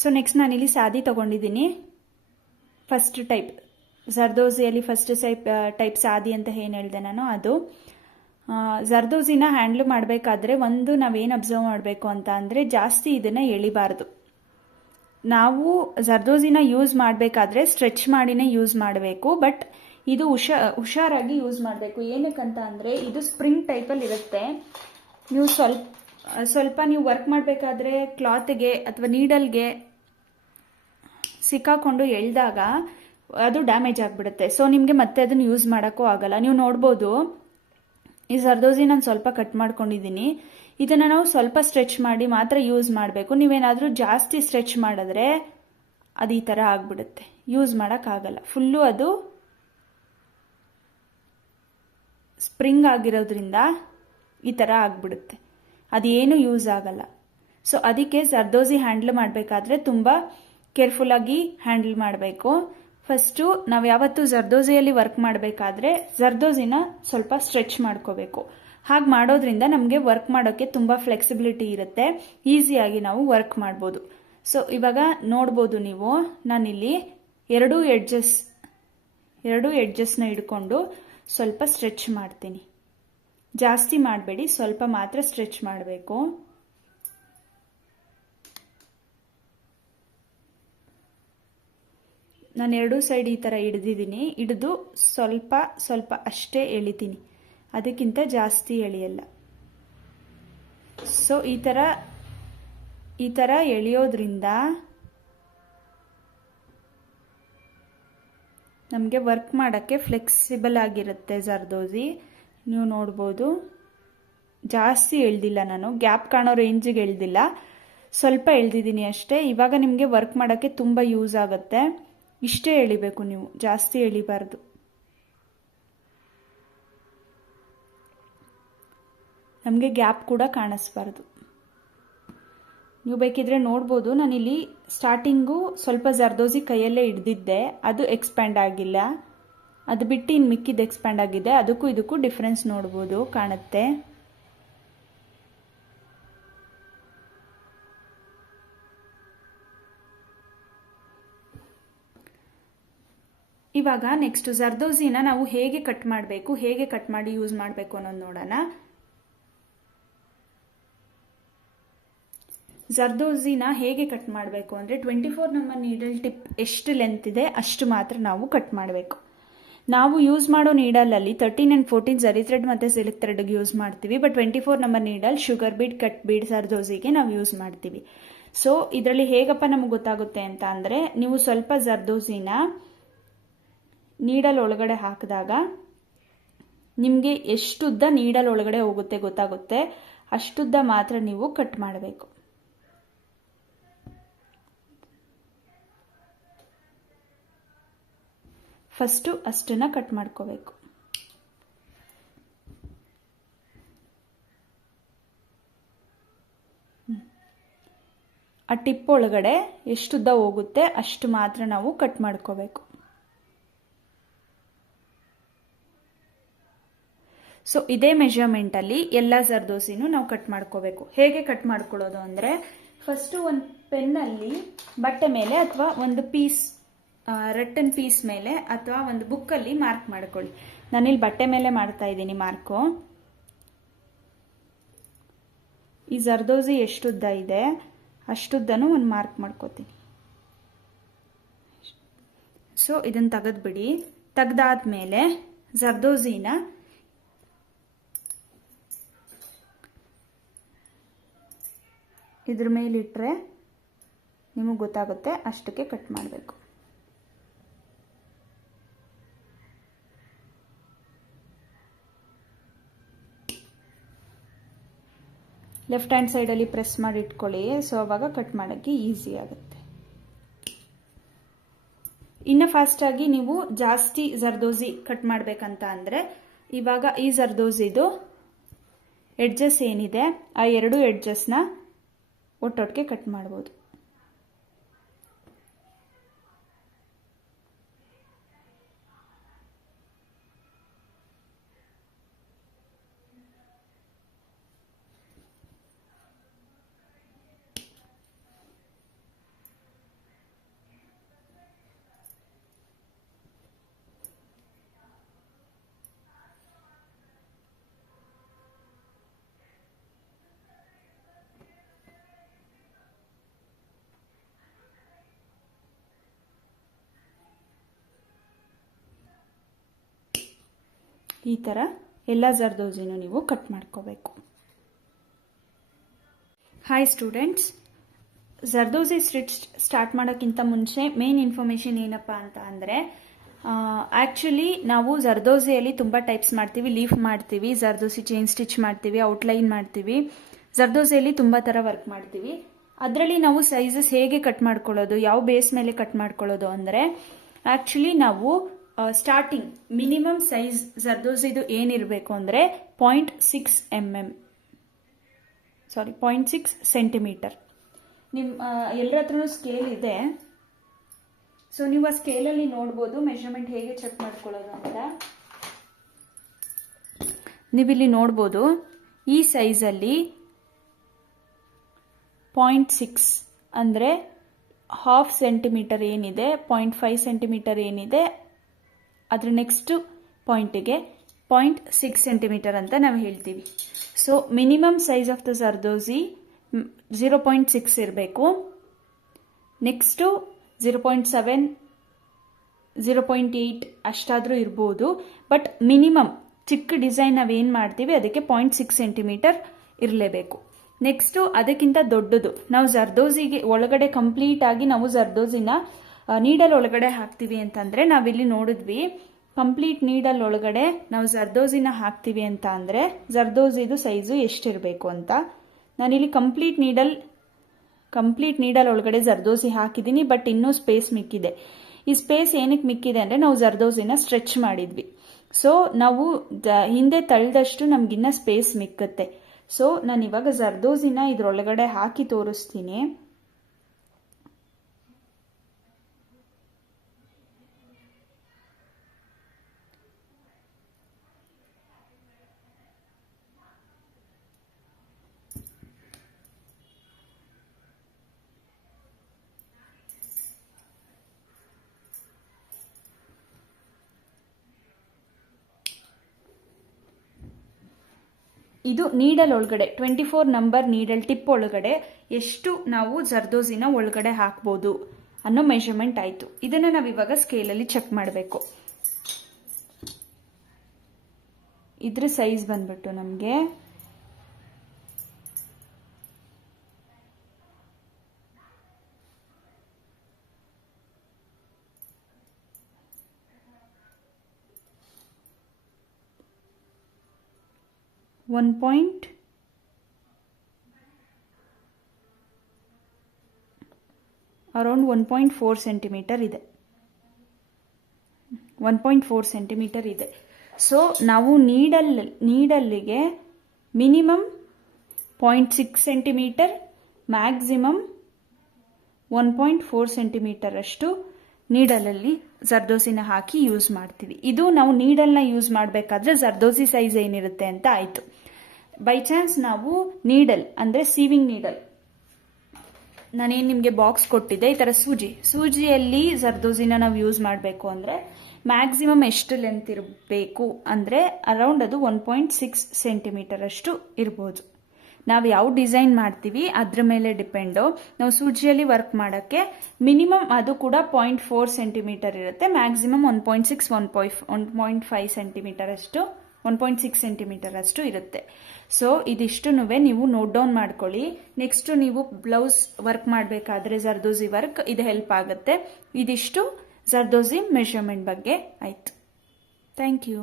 So next ನಾನಿಲ್ಲಿ ಸಾದಿ ತಗೊಂಡಿದ್ದೀನಿ. ಫಸ್ಟ್ ಟೈಪ್ ಜರ್ದೋಸಿಯಲ್ಲಿ ಫಸ್ಟ್ ಟೈಪ್ ಸಾದಿ ಅಂತ ಏನು ಹೇಳಿದೆ ನಾನು, ಅದು ಜರ್ದೋಸಿನ ಹ್ಯಾಂಡ್ಲ್ ಮಾಡಬೇಕಾದ್ರೆ ಒಂದು ನಾವೇನು ಅಬ್ಸರ್ವ್ ಮಾಡಬೇಕು ಅಂತ ಅಂದರೆ, ಜಾಸ್ತಿ ಇದನ್ನು ಎಳಿಬಾರ್ದು. ನಾವು ಜರ್ದೋಸಿನ ಯೂಸ್ ಮಾಡಬೇಕಾದ್ರೆ ಸ್ಟ್ರೆಚ್ ಮಾಡಿನೇ ಯೂಸ್ ಮಾಡಬೇಕು. ಬಟ್ ಇದು ಹುಷಾರಾಗಿ ಯೂಸ್ ಮಾಡಬೇಕು. ಏನಕ್ಕಂತ ಅಂದರೆ ಇದು ಸ್ಪ್ರಿಂಗ್ ಟೈಪಲ್ಲಿ ಇರುತ್ತೆ. ನೀವು ಸ್ವಲ್ಪ ನೀವು ವರ್ಕ್ ಮಾಡಬೇಕಾದ್ರೆ ಕ್ಲಾತ್ಗೆ ಅಥವಾ ನೀಡಲ್ಗೆ ಸಿಕ್ಕಾಕೊಂಡು ಎಳೆದಾಗ ಅದು ಡ್ಯಾಮೇಜ್ ಆಗಿಬಿಡುತ್ತೆ. ಸೊ ನಿಮಗೆ ಮತ್ತೆ ಅದನ್ನು ಯೂಸ್ ಮಾಡೋಕ್ಕೂ ಆಗಲ್ಲ. ನೀವು ನೋಡ್ಬೋದು, ಈ ಜರ್ದೋಸಿ ನಾನು ಸ್ವಲ್ಪ ಕಟ್ ಮಾಡ್ಕೊಂಡಿದ್ದೀನಿ. ಇದನ್ನು ನಾವು ಸ್ವಲ್ಪ ಸ್ಟ್ರೆಚ್ ಮಾಡಿ ಮಾತ್ರ ಯೂಸ್ ಮಾಡಬೇಕು. ನೀವೇನಾದರೂ ಜಾಸ್ತಿ ಸ್ಟ್ರೆಚ್ ಮಾಡಿದ್ರೆ ಅದು ಈ ಥರ ಆಗಿಬಿಡುತ್ತೆ, ಯೂಸ್ ಮಾಡೋಕ್ಕಾಗಲ್ಲ. ಫುಲ್ಲು ಅದು ಸ್ಪ್ರಿಂಗ್ ಆಗಿರೋದ್ರಿಂದ ಈ ಥರ ಆಗಿಬಿಡುತ್ತೆ, ಅದೇನು ಯೂಸ್ ಆಗಲ್ಲ. ಸೊ ಅದಕ್ಕೆ ಜರ್ದೋಸಿ ಹ್ಯಾಂಡಲ್ ಮಾಡಬೇಕಾದ್ರೆ ತುಂಬ ಕೇರ್ಫುಲ್ಲಾಗಿ ಹ್ಯಾಂಡಲ್ ಮಾಡಬೇಕು. ಫಸ್ಟು ನಾವು ಯಾವತ್ತೂ ಜರ್ದೋಸಿಯಲ್ಲಿ ವರ್ಕ್ ಮಾಡಬೇಕಾದ್ರೆ ಜರ್ದೋಸಿನ ಸ್ವಲ್ಪ ಸ್ಟ್ರೆಚ್ ಮಾಡ್ಕೋಬೇಕು. ಹಾಗೆ ಮಾಡೋದ್ರಿಂದ ನಮಗೆ ವರ್ಕ್ ಮಾಡೋಕ್ಕೆ ತುಂಬ ಫ್ಲೆಕ್ಸಿಬಿಲಿಟಿ ಇರುತ್ತೆ, ಈಸಿಯಾಗಿ ನಾವು ವರ್ಕ್ ಮಾಡ್ಬೋದು. ಸೊ ಇವಾಗ ನೋಡ್ಬೋದು ನೀವು, ನಾನಿಲ್ಲಿ ಎರಡು ಎಡ್ಜಸ್ನ ಹಿಡ್ಕೊಂಡು ಸ್ವಲ್ಪ ಸ್ಟ್ರೆಚ್ ಮಾಡ್ತೀನಿ. ಜಾಸ್ತಿ ಮಾಡಬೇಡಿ, ಸ್ವಲ್ಪ ಮಾತ್ರ ಸ್ಟ್ರೆಚ್ ಮಾಡಬೇಕು. ನಾನು ಎರಡೂ ಸೈಡ್ ಈ ಥರ ಹಿಡ್ದಿದ್ದೀನಿ. ಹಿಡಿದು ಸ್ವಲ್ಪ ಅಷ್ಟೇ ಎಳಿತೀನಿ, ಅದಕ್ಕಿಂತ ಜಾಸ್ತಿ ಎಳೆಯಲ್ಲ. ಸೊ ಈ ಥರ ಎಳೆಯೋದ್ರಿಂದ ನಮಗೆ ವರ್ಕ್ ಮಾಡೋಕ್ಕೆ ಫ್ಲೆಕ್ಸಿಬಲ್ ಆಗಿರುತ್ತೆ ಜರ್ದೋಸಿ. ನೀವು ನೋಡ್ಬೋದು, ಜಾಸ್ತಿ ಎಳ್ದಿಲ್ಲ ನಾನು, ಗ್ಯಾಪ್ ಕಾಣೋ ರೇಂಜಿಗೆ ಎಳ್ದಿಲ್ಲ, ಸ್ವಲ್ಪ ಎಳ್ದಿದ್ದೀನಿ ಅಷ್ಟೇ. ಇವಾಗ ನಿಮಗೆ ವರ್ಕ್ ಮಾಡೋಕ್ಕೆ ತುಂಬ ಯೂಸ್ ಆಗುತ್ತೆ. ಇಷ್ಟೇ ಎಳಿಬೇಕು ನೀವು, ಜಾಸ್ತಿ ಎಳಿಬಾರ್ದು. ನಮಗೆ ಗ್ಯಾಪ್ ಕೂಡ ಕಾಣಿಸ್ಬಾರ್ದು. ನೀವು ಬೇಕಿದ್ರೆ ನೋಡ್ಬೋದು, ನಾನಿಲ್ಲಿ ಸ್ಟಾರ್ಟಿಂಗು ಸ್ವಲ್ಪ ಜರ್ದೋಸಿ ಕೈಯಲ್ಲೇ ಹಿಡ್ದಿದ್ದೆ, ಅದು ಎಕ್ಸ್ಪ್ಯಾಂಡ್ ಆಗಿಲ್ಲ. ಅದು ಬಿಟ್ಟು ಇನ್ನು ಮಿಕ್ಕಿದ್ದು ಎಕ್ಸ್ಪ್ಯಾಂಡ್ ಆಗಿದೆ. ಅದಕ್ಕೂ ಇದಕ್ಕೂ ಡಿಫ್ರೆನ್ಸ್ ನೋಡ್ಬೋದು, ಕಾಣುತ್ತೆ. ಇವಾಗ ನೆಕ್ಸ್ಟ್ ಜರ್ದೋಸಿನ ನಾವು ಹೇಗೆ ಕಟ್ ಮಾಡಬೇಕು, ಹೇಗೆ ಕಟ್ ಮಾಡಿ ಯೂಸ್ ಮಾಡಬೇಕು ಅನ್ನೋದು ನೋಡೋಣ. ಜರ್ದೋಸಿನ ಹೇಗೆ ಕಟ್ ಮಾಡಬೇಕು ಅಂದರೆ, 24 ನಂಬರ್ ನೀಡಲ್ ಟಿಪ್ ಎಷ್ಟು ಲೆಂತ್ ಇದೆ ಅಷ್ಟು ಮಾತ್ರ ನಾವು ಕಟ್ ಮಾಡಬೇಕು. ನಾವು ಯೂಸ್ ಮಾಡೋ ನೀಡಲಲ್ಲಿ 13 and 14 ಜರಿ ಥ್ರೆಡ್ ಮತ್ತು ಸಿಲ್ಕ್ ಥ್ರೆಡ್ಗೆ ಯೂಸ್ ಮಾಡ್ತೀವಿ. But 24 number needle sugar bead, cut bead ಜರ್ದೋಸಿಗೆ ನಾವು ಯೂಸ್ ಮಾಡ್ತೀವಿ. ಸೊ ಇದರಲ್ಲಿ ಹೇಗಪ್ಪ ನಮಗೆ ಗೊತ್ತಾಗುತ್ತೆ ಅಂತ ಅಂದರೆ, ನೀವು ಸ್ವಲ್ಪ ಜರ್ದೋಸಿನ ನೀಡಲ್ ಒಳಗಡೆ ಹಾಕಿದಾಗ ನಿಮಗೆ ಎಷ್ಟುದ್ದ ನೀಡಲ್ ಒಳಗಡೆ ಹೋಗುತ್ತೆ ಗೊತ್ತಾಗುತ್ತೆ. ಅಷ್ಟುದ್ದ ಮಾತ್ರ ನೀವು ಕಟ್ ಮಾಡಬೇಕು. ಫಸ್ಟು ಅಷ್ಟನ್ನ ಕಟ್ ಮಾಡ್ಕೋಬೇಕು. ಆ ಟಿಪ್ ಒಳಗಡೆ ಎಷ್ಟುದ್ದ ಹೋಗುತ್ತೆ ಅಷ್ಟು ಮಾತ್ರ ನಾವು ಕಟ್ ಮಾಡ್ಕೋಬೇಕು. ಸೊ ಇದೇ ಮೆಜರ್ಮೆಂಟಲ್ಲಿ ಎಲ್ಲ ಜರ್ದೋಸಿನೂ ನಾವು ಕಟ್ ಮಾಡ್ಕೋಬೇಕು. ಹೇಗೆ ಕಟ್ ಮಾಡ್ಕೊಳ್ಳೋದು ಅಂದರೆ, ಫಸ್ಟು ಒಂದು ಪೆನ್ನಲ್ಲಿ ಬಟ್ಟೆ ಮೇಲೆ ಅಥವಾ ಒಂದು ಪೀಸ್ ರಟ್ಟನ್ ಪೀಸ್ ಮೇಲೆ ಅಥವಾ ಒಂದು ಬುಕ್ಕಲ್ಲಿ ಮಾರ್ಕ್ ಮಾಡ್ಕೊಳ್ಳಿ. ನಾನಿಲ್ಲಿ ಬಟ್ಟೆ ಮೇಲೆ ಮಾಡ್ತಾ ಇದ್ದೀನಿ ಮಾರ್ಕು. ಈ ಜರ್ದೋಸಿ ಎಷ್ಟುದ್ದ ಇದೆ ಅಷ್ಟುದ್ದನೂ ಒಂದು ಮಾರ್ಕ್ ಮಾಡ್ಕೋತೀನಿ. ಸೊ ಇದನ್ನು ತೆಗೆದ್ಬಿಡಿ. ತೆಗ್ದಾದ್ಮೇಲೆ ಜರ್ದೋಸಿನ ಇದ್ರ ಮೇಲಿಟ್ರೆ ನಿಮಗೆ ಗೊತ್ತಾಗುತ್ತೆ, ಅಷ್ಟಕ್ಕೆ ಕಟ್ ಮಾಡಬೇಕು. ಲೆಫ್ಟ್ ಹ್ಯಾಂಡ್ ಸೈಡಲ್ಲಿ ಪ್ರೆಸ್ ಮಾಡಿ ಇಟ್ಕೊಳ್ಳಿ. ಸೊ ಅವಾಗ ಕಟ್ ಮಾಡೋಕ್ಕೆ ಈಸಿ ಆಗುತ್ತೆ. ಇನ್ನು ಫಾಸ್ಟಾಗಿ ನೀವು ಜಾಸ್ತಿ ಜರ್ದೋಸಿ ಕಟ್ ಮಾಡಬೇಕಂತ ಅಂದರೆ, ಇವಾಗ ಈ ಜರ್ದೋಸಿದು ಎಡ್ಜಸ್ ಏನಿದೆ ಆ ಎರಡು ಎಡ್ಜಸ್ನ ಒಟ್ಟೊಟ್ಟಿಗೆ ಕಟ್ ಮಾಡ್ಬೋದು. ಈ ಥರ ಎಲ್ಲ ಜರ್ದೋಸಿನೂ ನೀವು ಕಟ್ ಮಾಡ್ಕೋಬೇಕು. Hi students, zardozi stitch start ಮಾಡೋಕ್ಕಿಂತ ಮುಂಚೆ ಮೇನ್ ಇನ್ಫಾರ್ಮೇಷನ್ ಏನಪ್ಪ ಅಂತ ಅಂದರೆ, ಆ್ಯಕ್ಚುಲಿ ನಾವು ಜರ್ದೋಸಿಯಲ್ಲಿ ತುಂಬ ಟೈಪ್ಸ್ ಮಾಡ್ತೀವಿ. ಲೀಫ್ ಮಾಡ್ತೀವಿ, ಜರ್ದೋಸಿ ಚೈನ್ ಸ್ಟಿಚ್ ಮಾಡ್ತೀವಿ, ಔಟ್ಲೈನ್ ಮಾಡ್ತೀವಿ. ಜರ್ದೋಸಿಯಲ್ಲಿ ತುಂಬ ಥರ ವರ್ಕ್ ಮಾಡ್ತೀವಿ. ಅದರಲ್ಲಿ ನಾವು ಸೈಜಸ್ ಹೇಗೆ ಕಟ್ ಮಾಡ್ಕೊಳ್ಳೋದು, ಯಾವ ಬೇಸ್ ಮೇಲೆ ಕಟ್ ಮಾಡ್ಕೊಳ್ಳೋದು ಅಂದರೆ, ಆ್ಯಕ್ಚುಲಿ ನಾವು ಸ್ಟಾರ್ಟಿಂಗ್ ಮಿನಿಮಮ್ ಸೈಜ್ ಜರ್ದೋಸಿದು ಏನಿರಬೇಕು ಅಂದರೆ 0.6 ಸೆಂಟಿಮೀಟರ್. ನಿಮ್ಮ ಎಲ್ಲರ ಹತ್ರನೂ ಸ್ಕೇಲ್ ಇದೆ. ಸೊ ನೀವು ಆ ಸ್ಕೇಲಲ್ಲಿ ನೋಡ್ಬೋದು ಮೆಷರ್ಮೆಂಟ್ ಹೇಗೆ ಚೆಕ್ ಮಾಡ್ಕೊಳ್ಳೋದು ಅಂತ. ನೀವಿಲ್ಲಿ ನೋಡ್ಬೋದು, ಈ ಸೈಜಲ್ಲಿ 0.6 ಅಂದರೆ 1/2 ಸೆಂಟಿಮೀಟರ್ ಏನಿದೆ, 0.5 ಸೆಂಟಿಮೀಟರ್ ಏನಿದೆ, ಅದರ ನೆಕ್ಸ್ಟ್ ಪಾಯಿಂಟಿಗೆ 0.6 ಸೆಂಟಿಮೀಟರ್ ಅಂತ ನಾವು ಹೇಳ್ತೀವಿ. So minimum size of the zardozi 0.6 ಇರಬೇಕು. ನೆಕ್ಸ್ಟು 0.7, 0.8 ಅಷ್ಟಾದರೂ ಇರ್ಬೋದು. ಬಟ್ ಮಿನಿಮಮ್ ಚಿಕ್ಕ ಡಿಸೈನ್ ನಾವೇನು ಮಾಡ್ತೀವಿ ಅದಕ್ಕೆ 0.6 ಸೆಂಟಿಮೀಟರ್ ಇರಲೇಬೇಕು. ನೆಕ್ಸ್ಟು ಅದಕ್ಕಿಂತ ದೊಡ್ಡದು ನಾವು ಜರ್ದೋಸಿಗೆ ಒಳಗಡೆ ಕಂಪ್ಲೀಟ್ ಆಗಿ ನಾವು ಜರ್ದೋಸಿನ ನೀಡಲ್ ಒಳಗಡೆ ಹಾಕ್ತೀವಿ ಅಂತಂದರೆ, ನಾವಿಲ್ಲಿ ನೋಡಿದ್ವಿ ಕಂಪ್ಲೀಟ್ ನೀಡಲ್ ಒಳಗಡೆ ನಾವು ಜರ್ದೋಸಿನ ಹಾಕ್ತೀವಿ ಅಂತ ಅಂದರೆ ಜರ್ದೋಸಿದು ಸೈಜು ಎಷ್ಟಿರಬೇಕು ಅಂತ. ನಾನಿಲ್ಲಿ ಕಂಪ್ಲೀಟ್ ನೀಡಲ್ ಒಳಗಡೆ ಜರ್ದೋಸಿ ಹಾಕಿದ್ದೀನಿ, ಬಟ್ ಇನ್ನೂ ಸ್ಪೇಸ್ ಮಿಕ್ಕಿದೆ. ಈ ಸ್ಪೇಸ್ ಏನಕ್ಕೆ ಮಿಕ್ಕಿದೆ ಅಂದರೆ ನಾವು ಜರ್ದೋಸಿನ ಸ್ಟ್ರೆಚ್ ಮಾಡಿದ್ವಿ. ಸೊ ನಾವು ಹಿಂದೆ ತಳ್ಳಿದಷ್ಟು ನಮಗಿನ್ನ ಸ್ಪೇಸ್ ಮಿಕ್ಕುತ್ತೆ. ಸೊ ನಾನು ಇವಾಗ ಜರ್ದೋಸಿನ ಇದರೊಳಗಡೆ ಹಾಕಿ ತೋರಿಸ್ತೀನಿ. ಇದು ನೀಡಲ್ ಒಳಗಡೆ 24 ನಂಬರ್ ನೀಡಲ್ ಟಿಪ್ ಒಳಗಡೆ ಎಷ್ಟು ನಾವು ಜರ್ದೋಸಿನ ಒಳಗಡೆ ಹಾಕ್ಬೋದು ಅನ್ನೋ ಮೆಷರ್ಮೆಂಟ್ ಆಯಿತು. ಇದನ್ನು ನಾವು ಇವಾಗ ಸ್ಕೇಲಲ್ಲಿ ಚೆಕ್ ಮಾಡಬೇಕು. ಇದ್ರ ಸೈಜ್ ಬಂದ್ಬಿಟ್ಟು ನಮಗೆ 1.4 ಸೆಂಟಿಮೀಟರ್ ಇದೆ. 1.4 ಸೆಂಟಿಮೀಟರ್ ಇದೆ. ಸೊ ನಾವು ನೀಡಲ್ಲಿಗೆ ಮಿನಿಮಮ್ 0.6 ಸೆಂಟಿಮೀಟರ್, ಮ್ಯಾಕ್ಸಿಮಮ್ 1.4 ಸೆಂಟಿಮೀಟರ್ ಅಷ್ಟು ನೀಡಲಲ್ಲಿ ಜರ್ದೋಸಿನ ಹಾಕಿ ಯೂಸ್ ಮಾಡ್ತೀವಿ. ಇದು ನಾವು ನೀಡಲ್ನ ಯೂಸ್ ಮಾಡಬೇಕಾದ್ರೆ ಜರ್ದೋಸಿ ಸೈಜ್ ಏನಿರುತ್ತೆ ಅಂತ ಆಯಿತು. ಬೈ ಚಾನ್ಸ್ ನಾವು ನೀಡಲ್ ಅಂದರೆ ಸೀವಿಂಗ್ ನೀಡಲ್, ನಾನೇನು ನಿಮಗೆ ಬಾಕ್ಸ್ ಕೊಟ್ಟಿದ್ದೆ, ಈ ಥರ ಸೂಜಿಯಲ್ಲಿ ಜರ್ದೋಸಿನ ನಾವು ಯೂಸ್ ಮಾಡಬೇಕು ಅಂದರೆ ಮ್ಯಾಕ್ಸಿಮಮ್ ಎಷ್ಟು ಲೆಂತ್ ಇರಬೇಕು ಅಂದರೆ ಅರೌಂಡ್ ಅದು 1.6 ಸೆಂಟಿಮೀಟರ್ ಅಷ್ಟು ಇರ್ಬೋದು. ನಾವು ಯಾವ ಡಿಸೈನ್ ಮಾಡ್ತೀವಿ ಅದ್ರ ಮೇಲೆ ಡಿಪೆಂಡು. ನಾವು ಸೂಜಿಯಲ್ಲಿ ವರ್ಕ್ ಮಾಡೋಕ್ಕೆ ಮಿನಿಮಮ್ ಅದು ಕೂಡ 0.4 ಸೆಂಟಿಮೀಟರ್ ಇರುತ್ತೆ, ಮ್ಯಾಕ್ಸಿಮಮ್ 1.6, 1.5 ಸೆಂಟಿಮೀಟರ್ ಅಷ್ಟು, 1.6 ಸೆಂಟಿಮೀಟರ್ ಅಷ್ಟು ಇರುತ್ತೆ. ಸೊ ಇದಿಷ್ಟು ನೀವು ನೋಟ್ ಡೌನ್ ಮಾಡ್ಕೊಳ್ಳಿ. ನೆಕ್ಸ್ಟ್ ನೀವು ಬ್ಲೌಸ್ ವರ್ಕ್ ಮಾಡಬೇಕಾದ್ರೆ ಜರ್ದೋಸಿ ವರ್ಕ್ ಇದು ಹೆಲ್ಪ್ ಆಗುತ್ತೆ. ಇದಿಷ್ಟು ಜರ್ದೋಸಿ ಮೆಷರ್ಮೆಂಟ್ ಬಗ್ಗೆ ಆಯಿತು. Thank you.